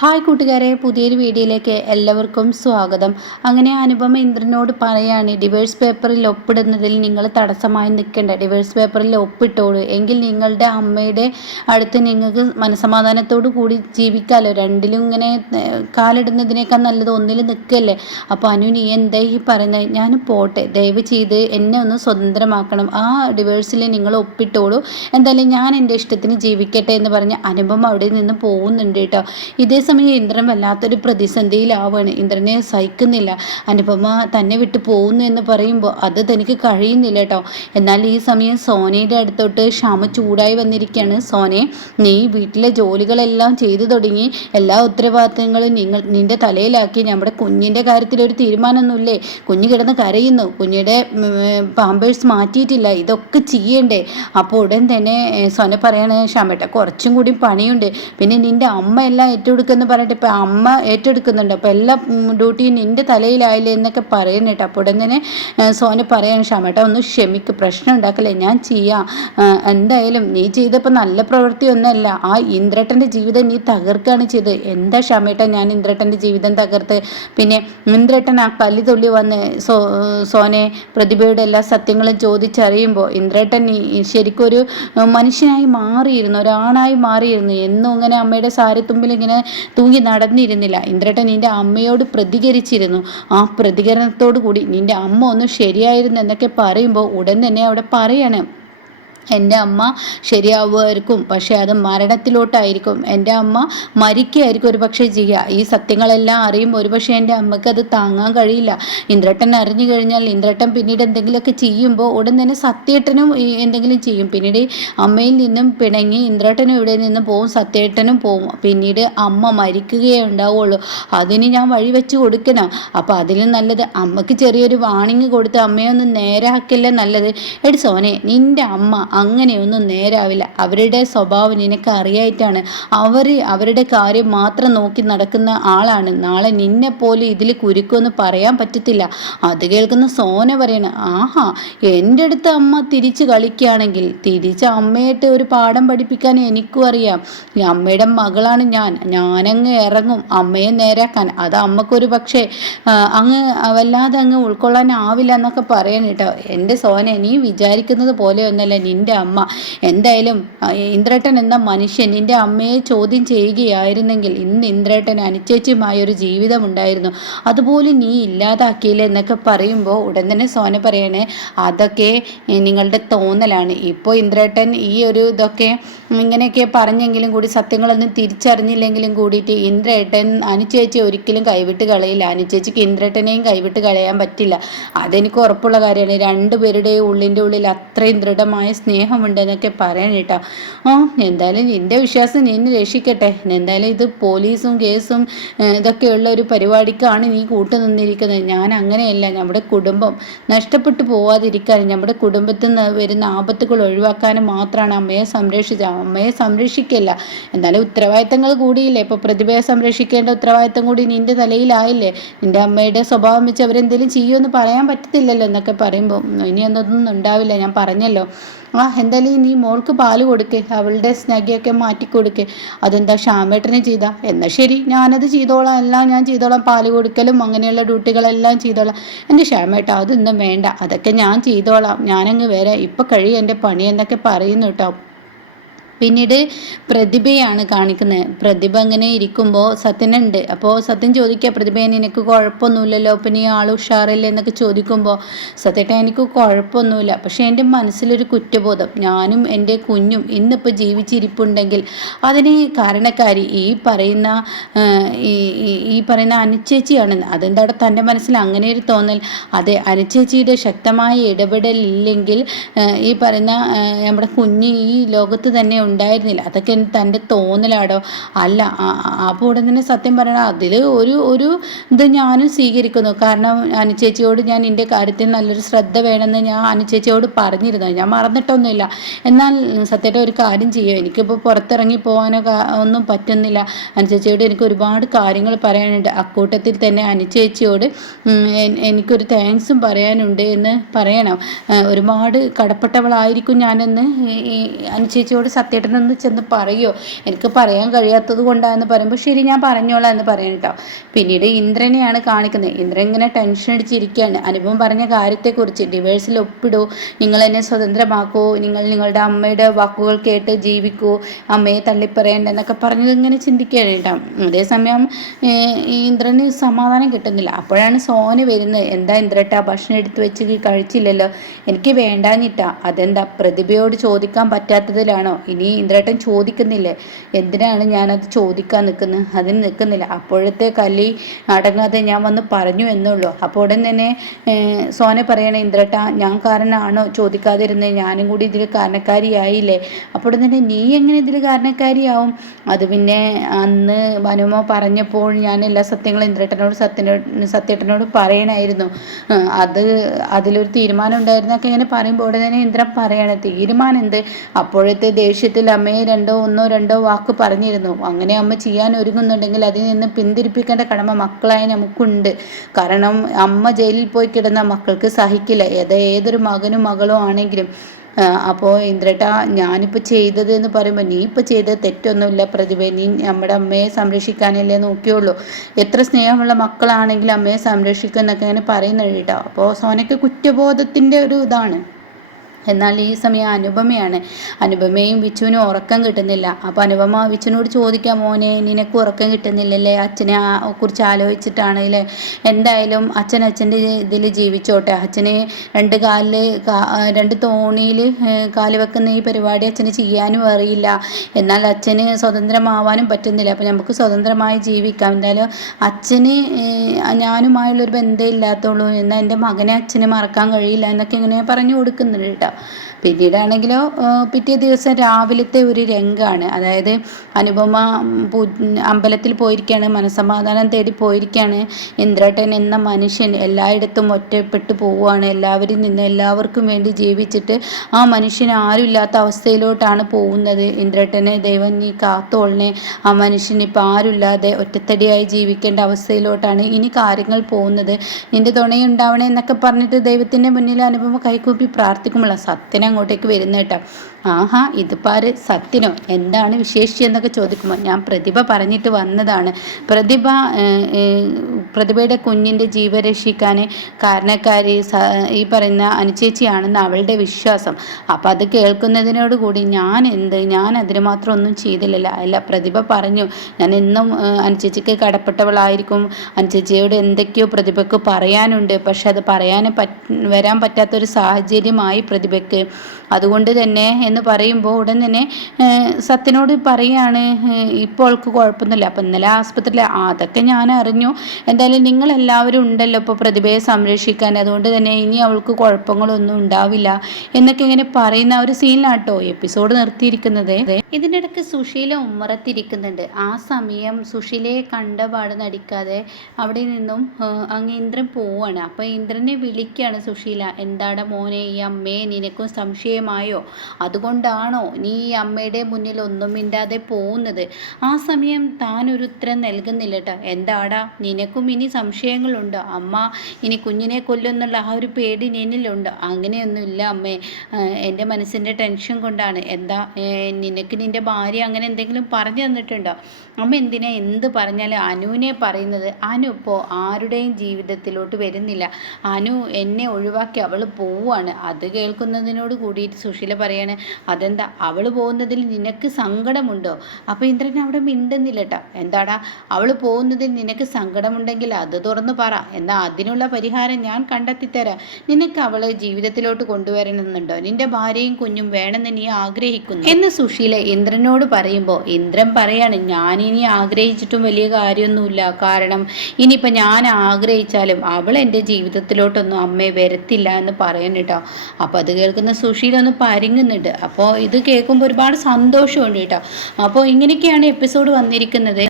Hi കൂട്ടുകാരെ പുതിയൊരു വീഡിയോയിലേക്ക് എല്ലാവർക്കും സ്വാഗതം. അങ്ങനെ അനുപമ ഇന്ദ്രനോട് പറയാണ് ഡിവേഴ്സ് പേപ്പറിൽ ഒപ്പിടുന്നതിൽ നിങ്ങൾ തടസ്സമായി നിൽക്കേണ്ട. ഡിവേഴ്സ് പേപ്പറിൽ ഒപ്പിട്ടോളൂ. എങ്കിൽ നിങ്ങളുടെ അമ്മയുടെ അടുത്ത് നിങ്ങൾക്ക് മനസമാധാനത്തോടു കൂടി ജീവിക്കാമല്ലോ രണ്ടിലും ഇങ്ങനെ കാലിടുന്നതിനേക്കാൾ നല്ലത് ഒന്നിൽ നിൽക്കല്ലേ. അപ്പോൾ അനു നീ എന്താ ഈ പറയുന്നത് ഞാൻ പോട്ടെ. ദയവ് ചെയ്ത് എന്നെ ഒന്ന് സ്വതന്ത്രമാക്കണം. ആ ഡിവേഴ്സിൽ നിങ്ങൾ ഒപ്പിട്ടോളൂ. എന്തായാലും ഞാൻ എന്റെ ഇഷ്ടത്തിന് ജീവിക്കട്ടെ എന്ന് പറഞ്ഞ് അനുപമ അവിടെ നിന്ന് പോകുന്നുണ്ട് കേട്ടോ. ഇതേ സമയം ഇന്ദ്രൻ വല്ലാത്തൊരു പ്രതിസന്ധിയിലാവുകയാണ് ഇന്ദ്രനെ സഹിക്കുന്നില്ല. അനുപമ തന്നെ വിട്ടു പോകുന്നു എന്ന് പറയുമ്പോൾ അത് തനിക്ക് കഴിയുന്നില്ല കേട്ടോ. എന്നാൽ ഈ സമയം സോനയുടെ അടുത്തോട്ട് ക്ഷമ ചൂടായി വന്നിരിക്കുകയാണ്. സോനെ നീ വീട്ടിലെ ജോലികളെല്ലാം ചെയ്തു തുടങ്ങി. എല്ലാ ഉത്തരവാദിത്തങ്ങളും നിങ്ങൾ നിന്റെ തലയിലാക്കി. നമ്മുടെ കുഞ്ഞിന്റെ കാര്യത്തിൽ ഒരു തീരുമാനമൊന്നുമില്ലേ? കുഞ്ഞ് കിടന്ന് കരയുന്നു. കുഞ്ഞിയുടെ പാമ്പേഴ്സ് മാറ്റിയിട്ടില്ല. ഇതൊക്കെ ചെയ്യണ്ടേ? അപ്പോൾ ഉടൻ തന്നെ സോന പറയാണ് ക്ഷമട്ടെ കുറച്ചും കൂടി പണിയുണ്ട്. പിന്നെ നിന്റെ അമ്മ എല്ലാം ഏറ്റെടുക്കുമെന്ന് പറഞ്ഞിട്ട് ഇപ്പം അമ്മ ഏറ്റെടുക്കുന്നുണ്ട്. അപ്പോൾ എല്ലാ ഡ്യൂട്ടിയും നിന്റെ തലയിലായില്ലേ എന്നൊക്കെ പറയുന്നുണ്ട് അപ്പോൾ ഉടൻ തന്നെ ഏ, സോന പറയാണ് ക്ഷമേട്ട ഒന്ന് ക്ഷമിക്ക്. പ്രശ്നം ഉണ്ടാക്കല്ലേ ഞാൻ ചെയ്യാം. എന്തായാലും നീ ചെയ്തപ്പോൾ നല്ല പ്രവൃത്തിയൊന്നുമല്ല ആ ഇന്ദ്രട്ടന്റെ ജീവിതം നീ തകർക്കുകയാണ് ചെയ്തത്. എന്താ ക്ഷമേട്ട ഞാൻ ഇന്ദ്രട്ടന്റെ ജീവിതം തകർത്ത്? പിന്നെ ഇന്ദ്രട്ടൻ ആ കല്ലി തുള്ളി വന്ന് സോ സോനെ പ്രതിഭയുടെ എല്ലാ സത്യങ്ങളും ചോദിച്ചറിയുമ്പോൾ ഇന്ദ്രട്ടൻ ശരിക്കും ഒരു മനുഷ്യനായി മാറിയിരുന്നു ഒരാണായി മാറിയിരുന്നു. എന്നും ഇങ്ങനെ അമ്മയുടെ സാരിത്തുമ്പിൽ ഇങ്ങനെ തൂങ്ങി നടന്നിരുന്നില്ല. ഇന്ദ്രട്ടൻ നിന്റെ അമ്മയോട് പ്രതികരിച്ചിരുന്നു. ആ പ്രതികരണത്തോടു കൂടി നിന്റെ അമ്മ ഒന്നും ശരിയായിരുന്നു എന്നൊക്കെ പറയുമ്പോൾ ഉടൻ തന്നെ അവിടെ പറയാണ്. എന്റെ അമ്മ ശരിയാവുമായിരിക്കും. പക്ഷേ അത് മരണത്തിലോട്ടായിരിക്കും. എന്റെ അമ്മ മരിക്കുകയായിരിക്കും ഒരു പക്ഷേ ചെയ്യുക. ഈ സത്യങ്ങളെല്ലാം അറിയുമ്പോൾ ഒരു പക്ഷേ എന്റെ അമ്മയ്ക്ക് അത് താങ്ങാൻ കഴിയില്ല. ഇന്ദ്രട്ടൻ അറിഞ്ഞു കഴിഞ്ഞാൽ ഇന്ദ്രട്ടൻ പിന്നീട് എന്തെങ്കിലുമൊക്കെ ചെയ്യുമ്പോൾ ഉടൻ തന്നെ സത്യേട്ടനും എന്തെങ്കിലും ചെയ്യും. പിന്നീട് അമ്മയിൽ നിന്നും പിണങ്ങി ഇന്ദ്രട്ടനും ഇവിടെ നിന്ന് പോവും. സത്യേട്ടനും പോവും. പിന്നീട് അമ്മ മരിക്കുകയേ ഉണ്ടാവുള്ളൂ. അതിന് ഞാൻ വഴി വെച്ച് കൊടുക്കണം. അപ്പോൾ അതിലും നല്ലത് അമ്മയ്ക്ക് ചെറിയൊരു വാണിങ് കൊടുത്ത് അമ്മയെ ഒന്ന് നേരാക്കില്ല നല്ലത്? എടി സോനെ നിന്റെ അമ്മ അങ്ങനെയൊന്നും നേരാവില്ല. അവരുടെ സ്വഭാവം നിനക്ക് അറിയായിട്ടാണ്. അവർ അവരുടെ കാര്യം മാത്രം നോക്കി നടക്കുന്ന ആളാണ്. നാളെ നിന്നെ പോലെ ഇതിൽ കുരുക്കുമെന്ന് പറയാൻ പറ്റത്തില്ല. അത് കേൾക്കുന്ന സോന പറയണ ആഹാ എന്റെ അടുത്ത് അമ്മ തിരിച്ച് കളിക്കുകയാണെങ്കിൽ തിരിച്ച് അമ്മയായിട്ട് ഒരു പാഠം പഠിപ്പിക്കാൻ എനിക്കും അറിയാം. അമ്മയുടെ മകളാണ് ഞാൻ. ഞാനങ്ങ് ഇറങ്ങും അമ്മയെ നേരാക്കാൻ. അത് അമ്മക്കൊരു പക്ഷേ അങ്ങ് വല്ലാതെ അങ്ങ് ഉൾക്കൊള്ളാനാവില്ല എന്നൊക്കെ പറയണം എന്റെ സോന നീ വിചാരിക്കുന്നത് പോലെയൊന്നല്ല നിന്റെ അമ്മ. എന്തായാലും ഇന്ദ്രേട്ടൻ എന്ന മനുഷ്യൻ എന്റെ അമ്മയെ ചോദ്യം ചെയ്യുകയായിരുന്നെങ്കിൽ ഇന്ന് ഇന്ദ്രേട്ടൻ അനുചേച്യമായ ഒരു ജീവിതം ഉണ്ടായിരുന്നു അതുപോലെ നീ ഇല്ലാതാക്കിയില്ല എന്നൊക്കെ പറയുമ്പോൾ ഉടൻ തന്നെ സോന പറയണേ അതൊക്കെ നിങ്ങളുടെ തോന്നലാണ്. ഇപ്പോൾ ഇന്ദ്രേട്ടൻ ഈ ഒരു ഇതൊക്കെ ഇങ്ങനെയൊക്കെ പറഞ്ഞെങ്കിലും കൂടി സത്യങ്ങളൊന്നും തിരിച്ചറിഞ്ഞില്ലെങ്കിലും കൂടിയിട്ട് ഇന്ദ്രേട്ടൻ അനുചേച്ചി ഒരിക്കലും കൈവിട്ട് കളയില്ല. അനുചേച്ചിക്ക് ഇന്ദ്രേട്ടനെയും കൈവിട്ട് കളയാൻ പറ്റില്ല. അതെനിക്ക് ഉറപ്പുള്ള കാര്യമാണ്. രണ്ടുപേരുടെയും ഉള്ളിന്റെ ഉള്ളിൽ അത്രയും ദൃഢമായ സ്നേഹമുണ്ട് എന്നൊക്കെ പറയണം കേട്ടോ. ഓ എന്തായാലും നിന്റെ വിശ്വാസം നീ രക്ഷിക്കട്ടെ. എന്തായാലും ഇത് പോലീസും കേസും ഇതൊക്കെയുള്ള ഒരു പരിപാടിക്കാണ് നീ കൂട്ടു നിന്നിരിക്കുന്നത്. ഞാൻ അങ്ങനെയല്ല. നമ്മുടെ കുടുംബം നഷ്ടപ്പെട്ടു പോവാതിരിക്കാൻ നമ്മുടെ കുടുംബത്തിൽ നിന്ന് വരുന്ന ആപത്തുകൾ ഒഴിവാക്കാനും മാത്രമാണ് അമ്മയെ സംരക്ഷിച്ചത് അമ്മയെ സംരക്ഷിക്കില്ല. എന്നാലും ഉത്തരവാദിത്തങ്ങൾ കൂടിയില്ലേ? ഇപ്പോൾ പ്രതിഭയെ സംരക്ഷിക്കേണ്ട ഉത്തരവാദിത്തം കൂടി നിന്റെ തലയിലായില്ലേ? നിന്റെ അമ്മയുടെ സ്വഭാവം വെച്ച് അവരെന്തെങ്കിലും ചെയ്യുമെന്ന് പറയാൻ പറ്റത്തില്ലല്ലോ എന്നൊക്കെ പറയുമ്പോൾ ഇനി ഒന്നും ഉണ്ടാവില്ല. ഞാൻ പറഞ്ഞല്ലോ. എന്തായാലും നീ മോൾക്ക് പാൽ കൊടുക്ക് അവളുടെ സ്നഗയൊക്കെ മാറ്റി കൊടുക്ക്. അതെന്താ ഷാമേട്ടനെ ചെയ്താ? എന്നാൽ ശരി ഞാനത് ചെയ്തോളാം എല്ലാം ഞാൻ ചെയ്തോളാം പാൽ കൊടുക്കലും അങ്ങനെയുള്ള ഡ്യൂട്ടികളെല്ലാം ചെയ്തോളാം. എന്റെ ഷാമേട്ട അതൊന്നും വേണ്ട അതൊക്കെ ഞാൻ ചെയ്തോളാം ഞാനങ്ങ് വരാം. ഇപ്പം കഴിയും എന്റെ പണി എന്നൊക്കെ പറയുന്നു കേട്ടോ. പിന്നീട് പ്രതിഭയാണ് കാണിക്കുന്നത് പ്രതിഭ അങ്ങനെ ഇരിക്കുമ്പോൾ സത്യനുണ്ട്. അപ്പോൾ സത്യൻ ചോദിക്കുക പ്രതിഭയെ നിനക്ക് കുഴപ്പമൊന്നുമില്ലല്ലോ? പിന്നെ ഈ ആൾ ഉഷാറില്ല എന്നൊക്കെ ചോദിക്കുമ്പോൾ സത്യട്ട എനിക്ക് കുഴപ്പമൊന്നുമില്ല. പക്ഷേ എന്റെ മനസ്സിലൊരു കുറ്റബോധം. ഞാനും എന്റെ കുഞ്ഞും ഇന്നിപ്പോൾ ജീവിച്ചിരിപ്പുണ്ടെങ്കിൽ അതിന് കാരണക്കാരി ഈ പറയുന്ന ഈ പറയുന്ന അനുചേച്ചിയാണ്. അതെന്താണ് തന്റെ മനസ്സിൽ അങ്ങനെ ഒരു തോന്നൽ. അതെ അനുചേച്ചിയുടെ ശക്തമായ ഇടപെടലില്ലെങ്കിൽ ഈ പറയുന്ന നമ്മുടെ കുഞ്ഞ് ഈ ലോകത്ത് തന്നെ ഉണ്ടായിരുന്നില്ല. അതൊക്കെ തന്റെ തോന്നലാടോ. അല്ല അപ്പോൾ ഉടൻ തന്നെ സത്യം പറയണം അതിൽ ഒരു ഒരു ഇത് ഞാനും സ്വീകരിക്കുന്നു. കാരണം അനുചേച്ചിയോട് ഞാൻ എന്റെ കാര്യത്തിൽ നല്ലൊരു ശ്രദ്ധ വേണമെന്ന് ഞാൻ അനുചേച്ചിയോട് പറഞ്ഞിരുന്നു. ഞാൻ മറന്നിട്ടൊന്നുമില്ല. എന്നാൽ സത്യമായിട്ട് ഒരു കാര്യം ചെയ്യുമോ എനിക്കിപ്പോൾ പുറത്തിറങ്ങി പോകാനോ ഒന്നും പറ്റുന്നില്ല. അനുചേച്ചിയോട് എനിക്ക് ഒരുപാട് കാര്യങ്ങൾ പറയാനുണ്ട്. അക്കൂട്ടത്തിൽ തന്നെ അനുചേച്ചിയോട് എനിക്കൊരു താങ്ക്സും പറയാനുണ്ട് എന്ന് പറയണം. ഒരുപാട് കടപ്പെട്ടവളായിരിക്കും ഞാനെന്ന് അനുചേച്ചിയോട് സത്യം സത്യേട്ടനൊന്ന് ചെന്ന് പറയോ? എനിക്ക് പറയാൻ കഴിയാത്തത് കൊണ്ടാന്ന് പറയുമ്പോൾ ശരി ഞാൻ പറഞ്ഞോളാം എന്ന് പറയാം കേട്ടോ പിന്നീട് ഇന്ദ്രനെയാണ് കാണിക്കുന്നത് ഇന്ദ്രൻ ഇങ്ങനെ ടെൻഷൻ അടിച്ചിരിക്കുകയാണ് അനുഭവം പറഞ്ഞ കാര്യത്തെക്കുറിച്ച് ഡിവേഴ്സിൽ ഒപ്പിടൂ. നിങ്ങൾ എന്നെ സ്വതന്ത്രമാക്കൂ. നിങ്ങൾ നിങ്ങളുടെ അമ്മയുടെ വാക്കുകൾ കേട്ട് ജീവിക്കൂ. അമ്മയെ തള്ളിപ്പറയേണ്ട എന്നൊക്കെ പറഞ്ഞത് ഇങ്ങനെ ചിന്തിക്കുകയാണ് കേട്ടോ അതേസമയം ഇന്ദ്രന് സമാധാനം കിട്ടുന്നില്ല. അപ്പോഴാണ് സോന് വരുന്നത്. എന്താ ഇന്ദ്രട്ട ഭക്ഷണം എടുത്ത് വെച്ച് കഴിച്ചില്ലല്ലോ? എനിക്ക് വേണ്ടാഞ്ഞിട്ടാ. അതെന്താ പ്രതിഭയോട് ചോദിക്കാൻ പറ്റാത്തതിലാണോ? ഇനി ഇന്ദ്രട്ടൻ ചോദിക്കുന്നില്ലേ. എന്തിനാണ് ഞാനത് ചോദിക്കാൻ നിൽക്കുന്നത് അതിന് നിൽക്കുന്നില്ല. അപ്പോഴത്തെ കലി അടങ്ങാതെ ഞാൻ വന്ന് പറഞ്ഞു എന്നുള്ളൂ. അപ്പോൾ ഉടൻ തന്നെ സോനെ പറയണേ ഇന്ദ്രേട്ട ഞാൻ കാരണമാണോ ചോദിക്കാതിരുന്നത് ഞാനും കൂടി ഇതിൽ കാരണക്കാരിയായില്ലേ? അപ്പോൾ തന്നെ നീ എങ്ങനെ ഇതിൽ കാരണക്കാരിയാവും? അത് പിന്നെ അന്ന് വനമ പറഞ്ഞപ്പോൾ ഞാൻ എല്ലാ സത്യങ്ങളും ഇന്ദ്രേട്ടനോട് സത്യനോട് സത്യേട്ടനോട് പറയണമായിരുന്നു അത് അതിലൊരു തീരുമാനം ഉണ്ടായിരുന്നൊക്കെ ഇങ്ങനെ പറയുമ്പോൾ ഉടനെ ഇന്ദ്രൻ പറയണേ തീരുമാനം എന്ത്? അപ്പോഴത്തെ ദേഷ്യത്തിൽ അമ്മയെ രണ്ടോ ഒന്നോ രണ്ടോ വാക്ക് പറഞ്ഞിരുന്നു. അങ്ങനെ അമ്മ ചെയ്യാൻ ഒരുങ്ങുന്നുണ്ടെങ്കിൽ അതിൽ നിന്ന് പിന്തിരിപ്പിക്കേണ്ട കടമ മക്കളായ നമുക്കുണ്ട്. കാരണം അമ്മ ജയിലിൽ പോയി കിടന്ന മക്കൾക്ക് സഹിക്കില്ല. ഏത് ഏതൊരു മകനും മകളോ ആണെങ്കിലും അപ്പോൾ ഇന്ദ്രേട്ട ഞാനിപ്പോൾ ചെയ്തത് എന്ന് പറയുമ്പോൾ നീ ഇപ്പോൾ ചെയ്ത തെറ്റൊന്നുമില്ല പ്രതിഭ നീ നമ്മുടെ അമ്മയെ സംരക്ഷിക്കാനല്ലേ നോക്കിയുള്ളൂ. എത്ര സ്നേഹമുള്ള മക്കളാണെങ്കിലും അമ്മയെ സംരക്ഷിക്കും എന്നൊക്കെ ഇങ്ങനെ പറയുന്നുണ്ട് കേട്ടോ. അപ്പോൾ സോനയ്ക്ക് കുറ്റബോധത്തിന്റെ ഒരു ഇതാണ്. എന്നാൽ ഈ സമയം അനുപമയാണ്. അനുപമയും വിച്ചുവിനും ഉറക്കം കിട്ടുന്നില്ല. അപ്പോൾ അനുപമ വിച്ചുവിനോട് ചോദിക്കാം മോനെ നിനക്ക് ഉറക്കം കിട്ടുന്നില്ലല്ലേ? അച്ഛനെ കുറിച്ച് ആലോചിച്ചിട്ടാണല്ലേ എന്തായാലും അച്ഛൻ അച്ഛന്റെ ഇതിൽ ജീവിച്ചോട്ടെ. അച്ഛനെ രണ്ട് കാലിൽ രണ്ട് തോണിയിൽ കാൽ വെക്കുന്ന ഈ പരിപാടി അച്ഛന് ചെയ്യാനും അറിയില്ല. എന്നാൽ അച്ഛന് സ്വതന്ത്രമാവാനും പറ്റുന്നില്ല. അപ്പോൾ നമുക്ക് സ്വതന്ത്രമായി ജീവിക്കാം. എന്തായാലും അച്ഛന് ഞാനുമായുള്ളൊരു ബന്ധം ഇല്ലാത്തുള്ളൂ. എന്നാൽ എന്റെ മകനെ അച്ഛന് മറക്കാൻ കഴിയില്ല എന്നൊക്കെ ഇങ്ങനെ പറഞ്ഞു കൊടുക്കുന്നുണ്ട് കേട്ടോ. പിന്നീടാണെങ്കിലോ പിറ്റേ ദിവസം രാവിലത്തെ ഒരു രംഗമാണ് അതായത് അനുപമ അമ്പലത്തിൽ പോയിരിക്കുകയാണ് മനസമാധാനം തേടി പോയിരിക്കുകയാണ് ഇന്ദ്രട്ടൻ എന്ന മനുഷ്യൻ എല്ലായിടത്തും ഒറ്റപ്പെട്ടു പോവുകയാണ്. എല്ലാവരും നിന്ന് എല്ലാവർക്കും വേണ്ടി ജീവിച്ചിട്ട് ആ മനുഷ്യൻ ആരുമില്ലാത്ത അവസ്ഥയിലോട്ടാണ് പോകുന്നത്. ഇന്ദ്രട്ടനെ ദൈവം നീ കാത്തോളിനെ ആ മനുഷ്യൻ ഇപ്പം ആരുമില്ലാതെ ഒറ്റത്തടിയായി ജീവിക്കേണ്ട അവസ്ഥയിലോട്ടാണ് ഇനി കാര്യങ്ങൾ പോകുന്നത്. നിന്റെ തുണയുണ്ടാവണേ എന്നൊക്കെ പറഞ്ഞിട്ട് ദൈവത്തിന്റെ മുന്നിൽ അനുപമ കൈകൂപ്പി പ്രാർത്ഥിക്കുമ്പോൾ സത്യനെ അങ്ങോട്ടേക്ക് വരുന്ന കേട്ടോ. ആഹാ ഇതിപ്പാര് സത്യനോ? എന്താണ് വിശേഷിച്ചെന്നൊക്കെ ചോദിക്കുമ്പോൾ ഞാൻ പ്രതിഭ പറഞ്ഞിട്ട് വന്നതാണ്. പ്രതിഭ പ്രതിഭയുടെ കുഞ്ഞിന്റെ ജീവ രക്ഷിക്കാൻ കാരണക്കാരി ഈ പറയുന്ന അനുചേച്ചിയാണെന്ന് അവളുടെ വിശ്വാസം. അപ്പം അത് കേൾക്കുന്നതിനോട് കൂടി ഞാൻ എന്ത് ഞാൻ അതിന് മാത്രം ഒന്നും ചെയ്തില്ലല്ലോ. അല്ല പ്രതിഭ പറഞ്ഞു ഞാൻ എന്നും അനുചേച്ചിക്ക് കടപ്പെട്ടവളായിരിക്കും. അനുചേച്ചിയോട് എന്തൊക്കെയോ പ്രതിഭയ്ക്ക് പറയാനുണ്ട്. പക്ഷെ അത് പറയാൻ പറ്റ വരാൻ പറ്റാത്തൊരു സാഹചര്യമായി പ്രതിഭയ്ക്ക് അതുകൊണ്ട് തന്നെ എന്ന് പറയുമ്പോൾ ഉടൻ തന്നെ സത്യനോട് പറയാണ് ഇപ്പോൾ അവൾക്ക് കുഴപ്പമൊന്നുമില്ല. അപ്പം ഇന്നലെ ആസ്പത്രിയിൽ അതൊക്കെ ഞാൻ അറിഞ്ഞു. എന്തായാലും നിങ്ങൾ എല്ലാവരും ഉണ്ടല്ലോ ഇപ്പോൾ പ്രതിഭയെ സംരക്ഷിക്കാൻ. അതുകൊണ്ട് തന്നെ ഇനി അവൾക്ക് കുഴപ്പങ്ങളൊന്നും ഉണ്ടാവില്ല. എന്നൊക്കെ ഇങ്ങനെ പറയുന്ന ഒരു സീനിലാട്ടോ എപ്പിസോഡ് നിർത്തിയിരിക്കുന്നത്. ഇതിനിടയ്ക്ക് സുശീല ഉമ്മറത്തിരിക്കുന്നുണ്ട്. ആ സമയം സുശീലയെ കണ്ടപാട് നടിക്കാതെ അവിടെ നിന്നും അങ്ങ് ഇന്ദ്രൻ പോവാണ് അപ്പോൾ ഇന്ദ്രനെ വിളിക്കുകയാണ് സുശീല. എന്താടാ മോനെ ഈ അമ്മയെ നിനക്കും സംശയമായോ? അതുകൊണ്ടാണോ നീ ഈ അമ്മയുടെ മുന്നിൽ ഒന്നും മിണ്ടാതെ പോകുന്നത്? ആ സമയം താൻ ഒരു ഉത്തരം നൽകുന്നില്ല കേട്ടോ. എന്താടാ നിനക്കും ഇനി സംശയങ്ങളുണ്ടോ. അമ്മ ഇനി കുഞ്ഞിനെ കൊല്ലുന്നുള്ള ആ ഒരു പേടി നിന്നിലുണ്ടോ. അങ്ങനെയൊന്നുമില്ല അമ്മേ. എന്റെ മനസ്സിന്റെ ടെൻഷൻ കൊണ്ടാണ്. എന്താ നിനക്ക് നിന്റെ ഭാര്യ അങ്ങനെ എന്തെങ്കിലും പറഞ്ഞു തന്നിട്ടുണ്ടോ? അമ്മ എന്തിനാ എന്ത് പറഞ്ഞാലും അനുവിനെ പറയുന്നത്? അനു ഇപ്പോൾ ആരുടെയും ജീവിതത്തിലോട്ട് വരുന്നില്ല. അനു എന്നെ ഒഴിവാക്കി അവൾ പോവുകയാണ് അത് കേൾക്കുന്നതിനോട് കൂടിയിട്ട് സുശീല പറയാണ് അതെന്താ? അവൾ പോകുന്നതിൽ നിനക്ക് സങ്കടമുണ്ടോ? അപ്പോൾ ഇന്ദ്രൻ അവിടെ മിണ്ടുന്നില്ല കേട്ടോ എന്താടാ? അവൾ പോകുന്നതിൽ നിനക്ക് സങ്കടമുണ്ടെങ്കിൽ അത് തുറന്നു പറ. എന്നാൽ അതിനുള്ള പരിഹാരം ഞാൻ കണ്ടെത്തിത്തരാം. നിനക്ക് അവളെ ജീവിതത്തിലോട്ട് കൊണ്ടുവരണമെന്നുണ്ടോ? നിന്റെ ഭാര്യയും കുഞ്ഞും വേണമെന്ന് നീ ആഗ്രഹിക്കുന്നു. എന്ന് സുശീല ഇന്ദ്രനോട് പറയുമ്പോൾ ഇന്ദ്രൻ പറയാണ് ഞാനിനി ആഗ്രഹിച്ചിട്ടും വലിയ കാര്യമൊന്നുമില്ല. കാരണം ഇനിയിപ്പോൾ ഞാൻ ആഗ്രഹിച്ചാലും അവൾ എന്റെ ജീവിതത്തിലോട്ടൊന്നും അമ്മയെ വരത്തില്ല എന്ന് പറയുന്നു കേട്ടോ. അപ്പോൾ അത് കേൾക്കുന്ന സുശീല ഒന്ന് പരിങ്ങുന്നുണ്ട്. അപ്പോൾ ഇത് കേൾക്കുമ്പോൾ ഒരുപാട് സന്തോഷമുണ്ട് കേട്ടോ. അപ്പോൾ ഇങ്ങനെയൊക്കെയാണ് എപ്പിസോഡ് വന്നിരിക്കുന്നത്.